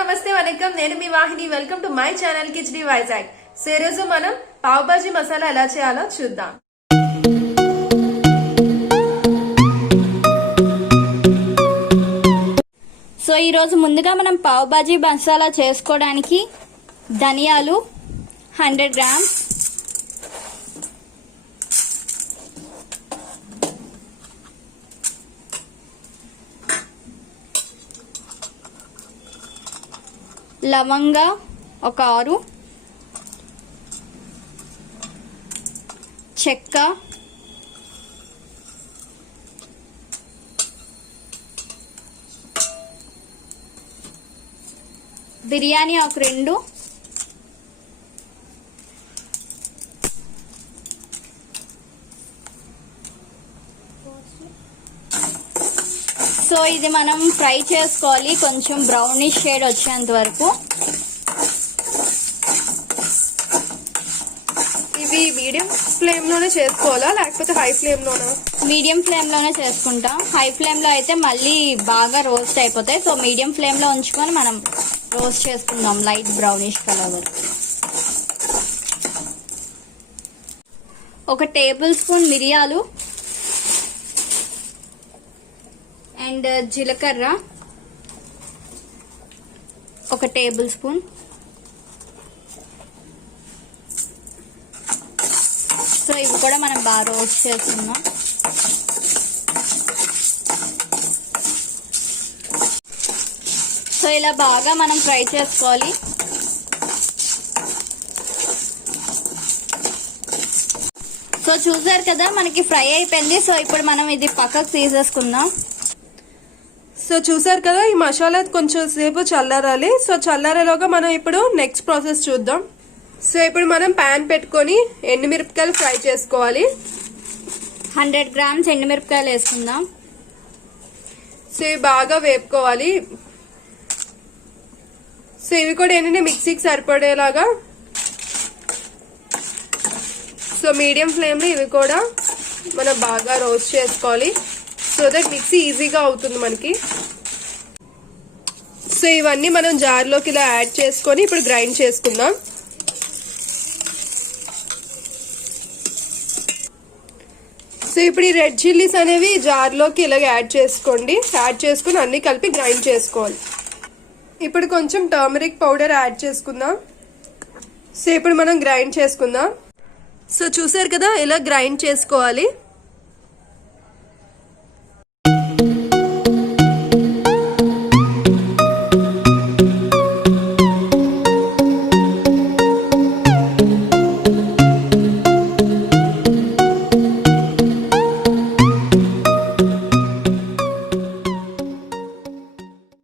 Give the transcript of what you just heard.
నమస్తే వనకం, నేను మీ వాహిని. Welcome to my channel Khichdi Vizag. So ఈ రోజు మనం పావ్ భాజీ మసాలా ఎలా చేయాలో చూద్దాం. సో ఈరోజు ముందుగా మనం పావ్ భాజీ మసాలా చేసుకోవడానికి ధనియాలు 100 గ్రామ్స్, లవంగా ఒక 6, చెక్క, బిర్యానీ ఆకు 2, సో ఇది మనం ఫ్రై చేసుకోవాలి కొంచెం బ్రౌనిష్ షేడ్ వచ్చేంత వరకు. ఇవి మీడియం ఫ్లేమ్ లోనే చేసుకోవాలా లేకపోతే హై ఫ్లేమ్ లోనా? మీడియం ఫ్లేమ్ లోనే చేసుకుంటాం. హై ఫ్లేమ్ లో అయితే మళ్ళీ బాగా రోస్ట్ అయిపోతాయి. సో మీడియం ఫ్లేమ్ లో ఉంచుకొని మనం రోస్ట్ చేసుకుందాం లైట్ బ్రౌనిష్ కలర్ వరకు. 1 టేబుల్ స్పూన్ మిరియాలు అండ్ జీలకర్ర 1 టేబుల్ స్పూన్, సో ఇవి కూడా మనం బాగా రోస్ట్ చేసుకుందాం. సో ఇలా బాగా మనం ఫ్రై చేసుకోవాలి. సో చూసారు కదా మనకి ఫ్రై అయిపోయింది. సో ఇప్పుడు మనం ఇది పక్కకు తీసేసుకుందాం. సో చూసారు కదా, ఈ మసాలా కొంచెం సేపు చల్లారాలి. సో చల్లారేలోగా మనం ఇప్పుడు నెక్స్ట్ ప్రాసెస్ చూద్దాం. సో ఇప్పుడు మనం ప్యాన్ పెట్టుకొని ఎండుమిరపకాయలు ఫ్రై చేసుకోవాలి. 100 గ్రామ్స్ ఎండుమిరపకాయలు వేసుకుందాం. సో ఇవి బాగా వేపుకోవాలి. సో ఇవి కూడా ఏంటంటే మిక్సీకి సరిపడేలాగా సో మీడియం ఫ్లేమ్లో ఇవి కూడా మనం బాగా రోస్ట్ చేసుకోవాలి. సో దట్ మిక్సీ ఈజీగా అవుతుంది మనకి. సో ఇవన్నీ మనం జార్లోకి ఇలా యాడ్ చేసుకొని ఇప్పుడు గ్రైండ్ చేసుకుందాం. సో ఇప్పుడు ఈ రెడ్ చిల్లీస్ అనేవి జార్లోకి ఇలాగ యాడ్ చేసుకోండి. యాడ్ చేసుకుని అన్ని కలిపి గ్రైండ్ చేసుకోవాలి. ఇప్పుడు కొంచెం టర్మరిక్ పౌడర్ యాడ్ చేసుకుందాం. సో ఇప్పుడు మనం గ్రైండ్ చేసుకుందాం. సో చూసారు కదా, ఇలా గ్రైండ్ చేసుకోవాలి.